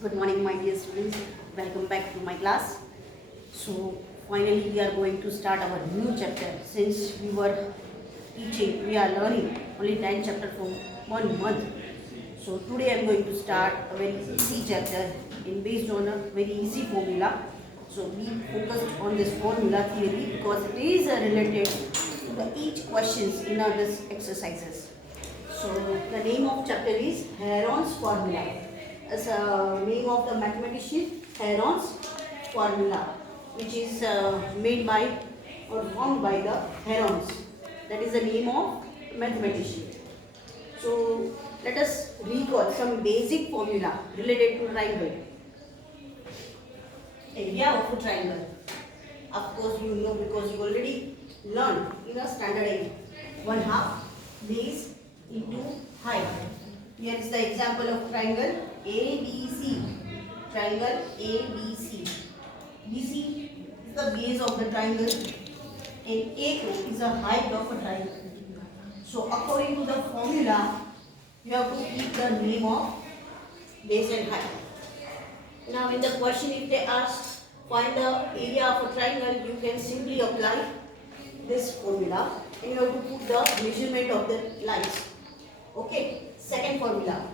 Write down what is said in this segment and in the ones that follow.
Good morning, my dear students. Welcome back to my class. So, finally, we are going to start our new chapter. Since we were teaching, we are learning only 10 chapters for 1 month. So, today I am going to start a very easy chapter based on a very easy formula. So, we focused on this formula theory because it is related to each questions in our this exercises. So, the name of chapter is Heron's formula. As a name of the mathematician, Heron's formula, which is made by or formed by the Herons. That is the name of mathematician. So let us recall some basic formula related to triangle. Area of a triangle. Of course you know because you already learned in a standard area. 1/2 base into height. Here is the example of triangle ABC. Triangle ABC. BC is the base of the triangle and AO is the height of a triangle. So according to the formula, you have to keep the name of base and height. Now in the question if they ask find the area of a triangle, you can simply apply this formula and you have to put the measurement of the lines. Okay. Second formula,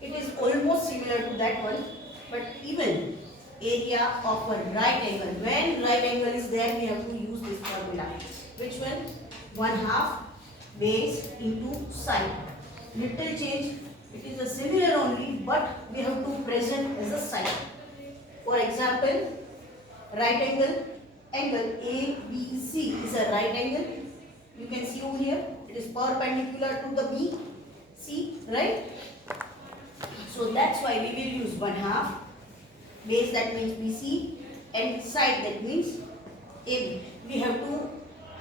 it is almost similar to that one, but even area of a right angle. When right angle is there, we have to use this formula. Which one? 1/2 base into side. Little change. It is a similar only, but we have to present as a side. For example, right angle ABC is a right angle. You can see over here. It is perpendicular to the B. See, right? So that's why we will use 1/2 base, that means BC, and side, that means AB. We have to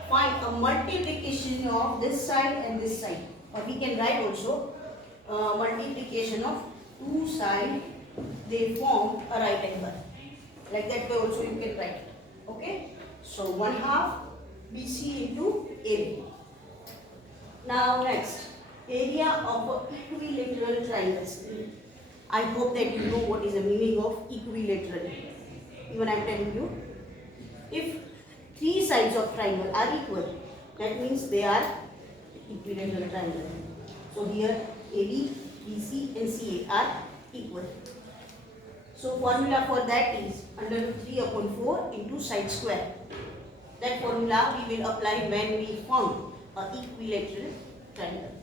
find a multiplication of this side and this side, or we can write also multiplication of two sides. They form a right angle. Like that way also you can write it. Okay? So 1/2 BC into AB. Now next, area of equilateral triangles. I hope that you know what is the meaning of equilateral. Even I am telling you, if three sides of triangle are equal, that means they are equilateral triangle. So here AB, BC and CA are equal. So formula for that is under 3/4 into side square. That formula we will apply when we form an equilateral triangle.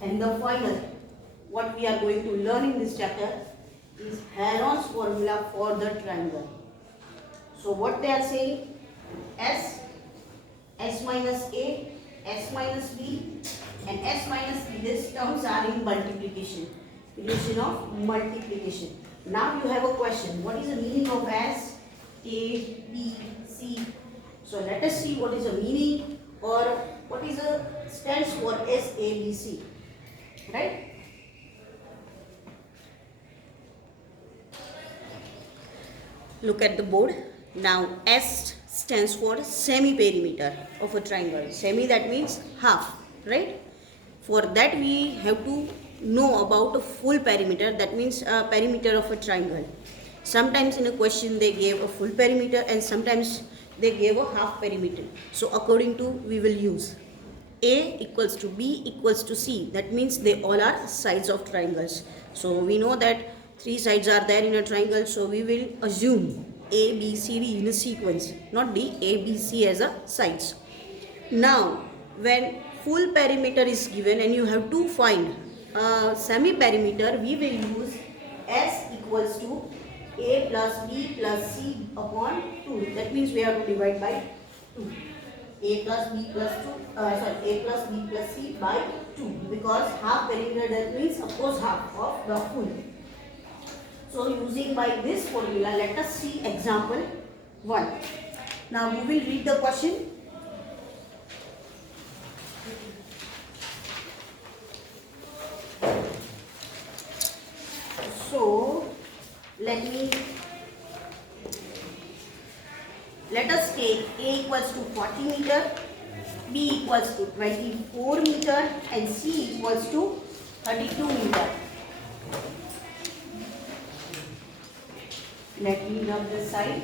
And the final, what we are going to learn in this chapter is Heron's formula for the triangle. So what they are saying, S minus A, S minus B and S minus B, these terms are in multiplication. Relation of multiplication. Now you have a question, what is the meaning of S, A, B, C? So let us see what is the meaning or what is the stands for SABC. Right? Look at the board. Now S stands for semi-perimeter of a triangle. Semi, that means half, right? For that we have to know about a full perimeter, that means a perimeter of a triangle. Sometimes in a question they gave a full perimeter and sometimes they gave a half perimeter. So according to we will use A equals to B equals to C. That means they all are sides of triangles. So we know that three sides are there in a triangle. So we will assume A, B, C, D in a sequence. Not D, A, B, C as a sides. Now when full perimeter is given and you have to find semi-perimeter, we will use S equals to A plus B plus C upon 2. That means we have to divide by 2. A plus B plus 2, A plus B plus C by 2, because half perimeter, that means of course half of the full. So using by this formula, let us see example 1. Now we will read the question. So let us take A equals to 40 meter, B equals to 24 meter and C equals to 32 meter. Let me rub this side.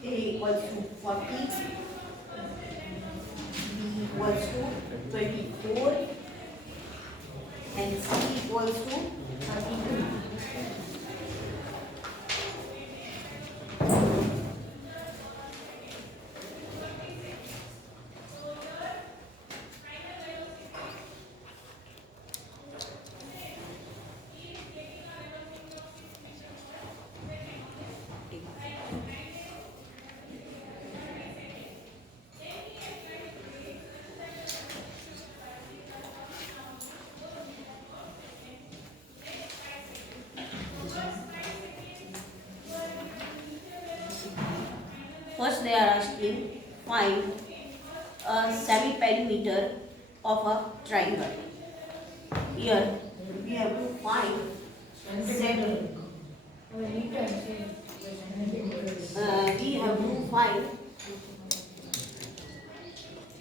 A equals to 40, B equals to 24 and C equals to 32. First they are asking find a semi-perimeter of a triangle. Here we have to find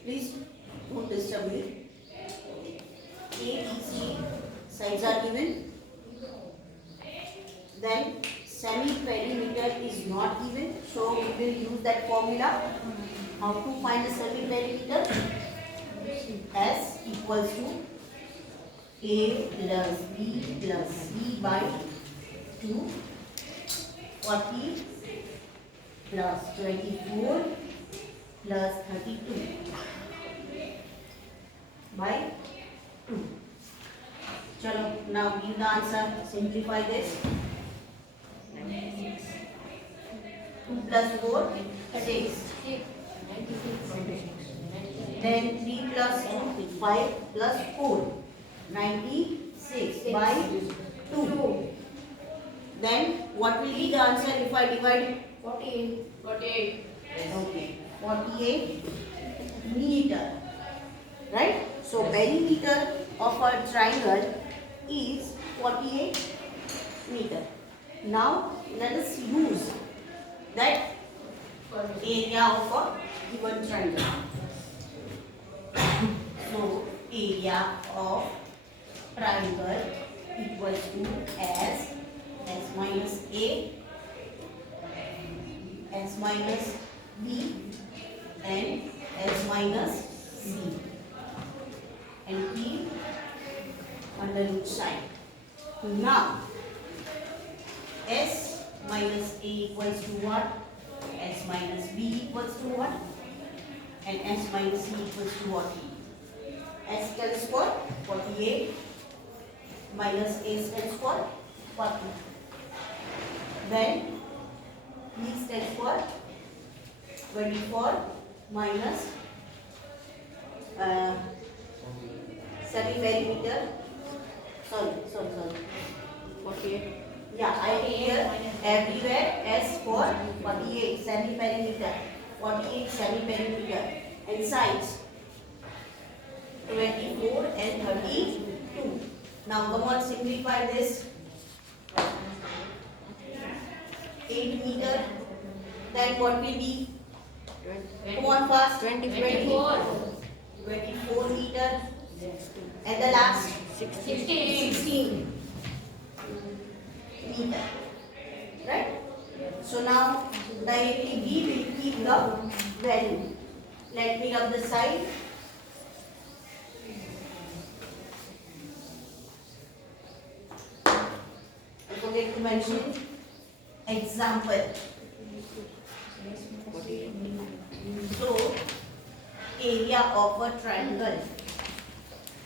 please don't disturb me. A, B, C sides are given. Then semi-perimeter is not given, so we will use that formula. How to find the semi-perimeter? S equals to A plus B plus C by 2, 40 plus 24 plus 32 by 2. Chalo, now give the answer, simplify this. 2 plus 4, 6. Then 3 plus 2, 5 plus 4, 96 by 2. Then what will be the answer if I divide? 48. Okay, 48 meter. Right? So perimeter of a triangle is 48 meter. Now let us use that area of a given triangle. So area of triangle equals to S minus A, S minus B and S minus C, and keep under each side. Now S minus A equals to what? S minus B equals to what? And S minus C equals to what? S stands for 48 minus A stands for 40. Then B stands for 24 minus semi-perimeter. Sorry. 48. Yeah, I here everywhere S for 48 semi-perimeter. 48 semi-perimeter and sides 24 and 32. Now come on, simplify this. 8 meter. Then what will be? Come on fast. 24. 24 meter. And the last 16. Meter. Right? So now directly we will keep the value. Let me rub the side. I forget to mention example. So area of a triangle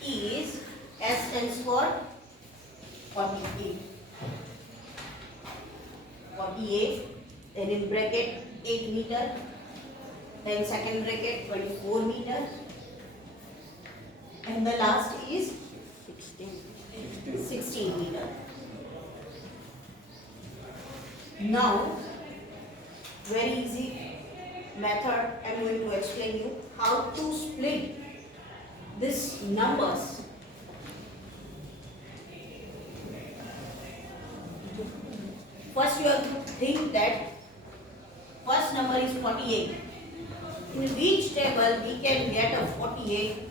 is S stands for 48. 48, then in bracket 8 meter, then second bracket 24 meter, and the last is 16 meter. Now, very easy. method I'm going to explain you how to split these numbers. First you have to think that first number is 48. In which table we can get a 48?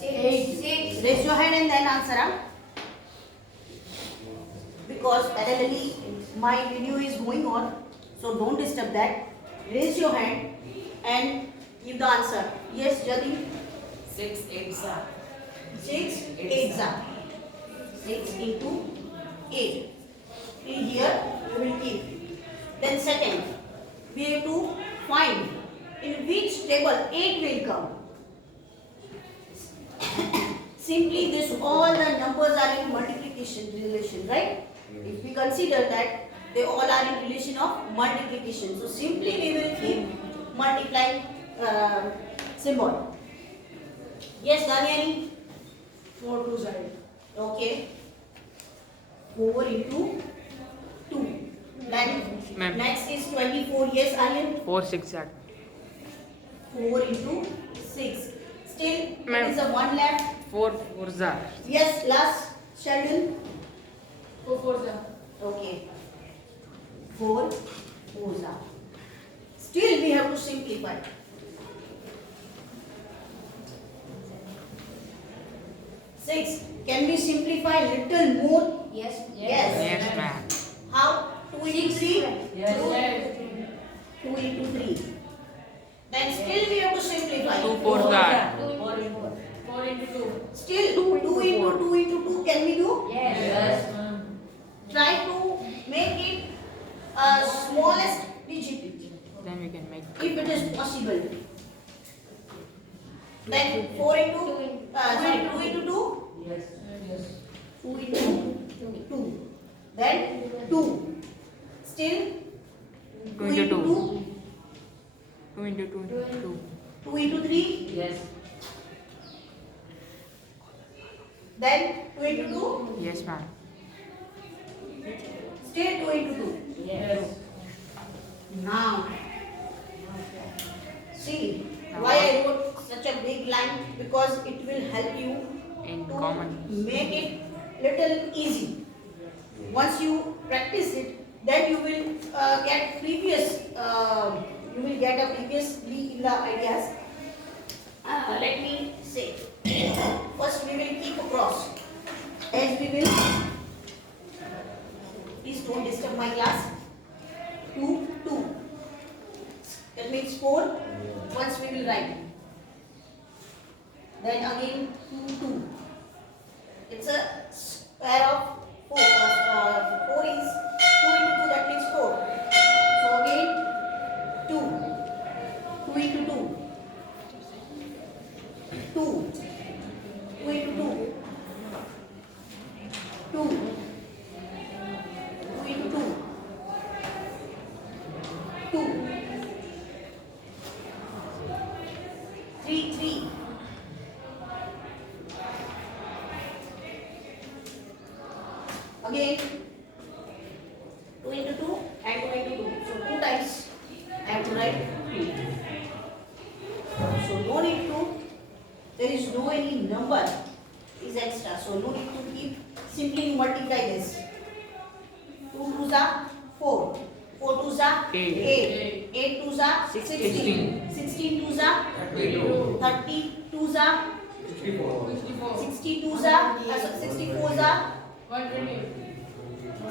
6. Raise your hand and then answer. Huh? Because parallelly my video is going on, so don't disturb that. Raise your hand and give the answer. Yes, Jadi? 6 8s are 6 8s are 6 into 8. In here we will keep. Then second, we have to find in which table 8 will come. Simply this all the numbers are in multiplication relation, right? If we consider that they all are in relation of multiplication, so simply we will keep multiplying symbol. Yes, Danyani? 4 2s are Okay. 4 into 2. Then Ma'am. next is 24. Yes, Aryan? 4 6 are 4 into 6. Still, there Ma'am. is a 1 left. 4 4s are Yes, last, Sheldon? 4 4s are Okay. 4 4s are. Still, we have to simplify. Six. Can we simplify little more? Yes. Yes. yes ma'am. How? 2 into 3? yes 2 into 3. Then still we have to simplify. 2 4s are 4 into 2 Still 2 into 2 into 2 can we do? yes Try to make it a smallest digit then we can make if it is possible. Then 4 into 2 into 2? yes 2 into 2. Then 2. Still 2 into 2 2 into 2 into 2 2 into 3. yes Then 2 into 2. yes ma'am. Still 2 into 2. yes Now, see why I wrote such a big line, because it will help you In to common. make it little easy. Once you practice it, then you will get a previously in the ideas. Let me say, first we will keep a cross, as we will. Please don't disturb my class. 2 2. That means 4. Once we will write. Then again 2 2. It's a square of 4. 4 is 2 into 2. That means 4. So again 2. 2 into 2. 2. 2 into 2. 2. 2 into 2. 2. 3 3. Again 2 into 2 and 2 into 2. So 2 times I have to write 2. So no need to, there is no any number is extra. So no need to keep, simply multiply this. 2 2s are 4. 4 2s are 8. 8 2s are 16. 16 2s are 30 2s are 62s are 64s are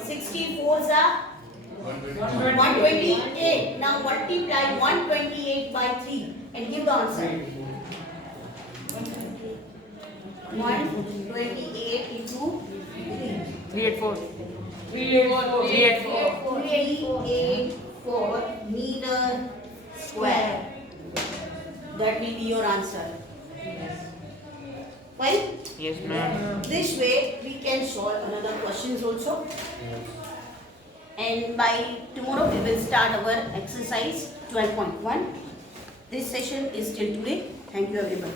64s are 128. Now multiply 128 by 3 and give the answer. 128 into 3. 3 8 4 3 8 4 3 8 4 384 meter square. That will be your answer. Fine? yes ma'am. This way we can solve another questions also. And by tomorrow we will start our exercise 12.1. This session is till today. Thank you everybody.